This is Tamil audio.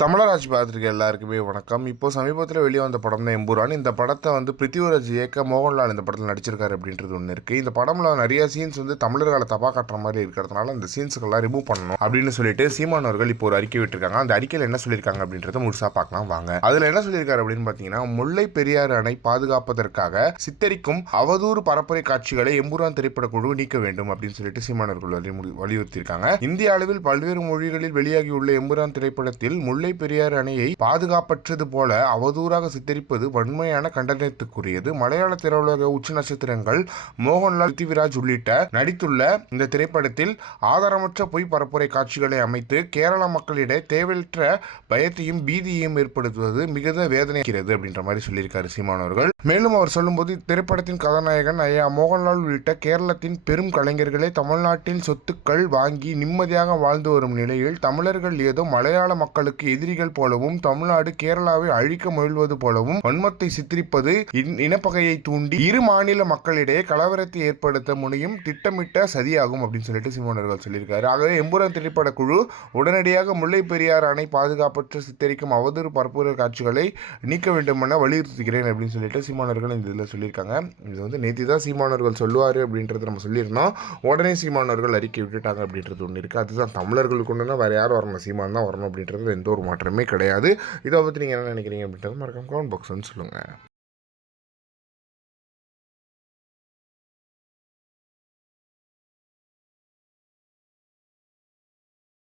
தமிழராஜ் பார்த்துருக்க எல்லாருக்குமே வணக்கம். இப்போ சமீபத்தில் வெளியே வந்த படம் தான் எம்புரான். இந்த படத்தை பிருத்திவிராஜ் இயக்க மோகன்லால் இந்த படத்தில் நடிச்சிருக்காரு அப்படின்றது ஒன்று இருக்குது. இந்த படம்ல நிறைய சீன்ஸ் தமிழர்களை தப்பா காட்டுற மாதிரி இருக்கிறதுனால இந்த சீன்ஸுக்கெல்லாம் ரிமூவ் பண்ணணும் அப்படின்னு சொல்லிட்டு சீமான் அவர்கள் இப்போ ஒரு அறிக்கை விட்டுருக்காங்க. அந்த அறிக்கையில் என்ன சொல்லியிருக்காங்க அப்படின்றத முழுசா பார்க்கலாம் வாங்க. அதில் என்ன சொல்லியிருக்காரு அப்படின்னு பார்த்தீங்கன்னா, முல்லை பெரியாறு அணை பாதுகாப்பதற்காக சித்தரிக்கும் அவதூறு பரப்புரை காட்சிகளை எம்புரான் திரைப்படக்குழு நீக்க வேண்டும் அப்படின்னு சொல்லிட்டு சீமான் அவர்கள் வலியுறுத்தியிருக்காங்க. இந்திய அளவில் பல்வேறு மொழிகளில் வெளியாகியுள்ள எம்புரான் திரைப்படத்தில் முல்லை பெரியாறு அணையை பாதுகாப்பற்றது போல அவதூறாக சித்தரிப்பது வன்மையான கண்டனத்துக்குரியது. மலையாள திரையுலக உச்ச நட்சத்திரங்கள் மோகன்லால், பிருத்திவிராஜ் உள்ளிட்ட நடித்துள்ள இந்த திரைப்படத்தில் ஆதாரமற்ற பொய் பரப்புரை காட்சிகளை அமைத்து கேரள மக்களிடையே தேவையற்ற பயத்தையும் பீதியையும் ஏற்படுத்துவது மிகுந்த வேதனைக்கிறது அப்படின்ற மாதிரி சொல்லியிருக்காரு சீமான் அவர்கள். மேலும் அவர் சொல்லும்போது, திரைப்படத்தின் கதாநாயகன் ஐயா மோகன்லால் உள்ளிட்ட கேரளத்தின் பெரும் கலைஞர்களே தமிழ்நாட்டின் சொத்துக்கள் வாங்கி நிம்மதியாக வாழ்ந்து வரும் நிலையில் தமிழர்கள் ஏதோ மலையாள மக்களுக்கு எதிரிகள் போலவும் தமிழ்நாடு கேரளாவை அழிக்க முயல்வது போலவும் வன்மத்தை சித்தரிப்பது இனப்பகையை தூண்டி இரு மாநில மக்களிடையே கலவரத்தை ஏற்படுத்த முனையும் திட்டமிட்ட சதியாகும் அப்படின்னு சொல்லிட்டு சீமான் அவர்கள் சொல்லியிருக்காரு. ஆகவே எம்புரான் திரைப்பட குழு உடனடியாக முல்லை பெரியாறு அணை பாதுகாப்பற்று சித்தரிக்கும் அவதூறு பரப்புரை காட்சிகளை நீக்க வேண்டும் என வலியுறுத்துகிறேன் அப்படின்னு சொல்லிட்டு சீமானவர்கள் இந்த இதில் சொல்லியிருக்காங்க. இது நேற்று தான் சீமானவர்கள் சொல்லுவார் அப்படின்றத நம்ம சொல்லியிருந்தோம். உடனே சீமானவர்கள் அறிக்கை விட்டுட்டாங்க அப்படின்றது ஒன்று இருக்குது. அதுதான் தமிழர்களுக்கு ஒன்றுனா வேறு யார் வரணும், சீமான் தான் வரணும் அப்படின்றது எந்த ஒரு மாற்றமே கிடையாது. இதை பற்றி நீங்கள் என்ன நினைக்கிறீங்க அப்படின்றது மறக்காம கமெண்ட் பாக்ஸ் சொல்லுங்கள்.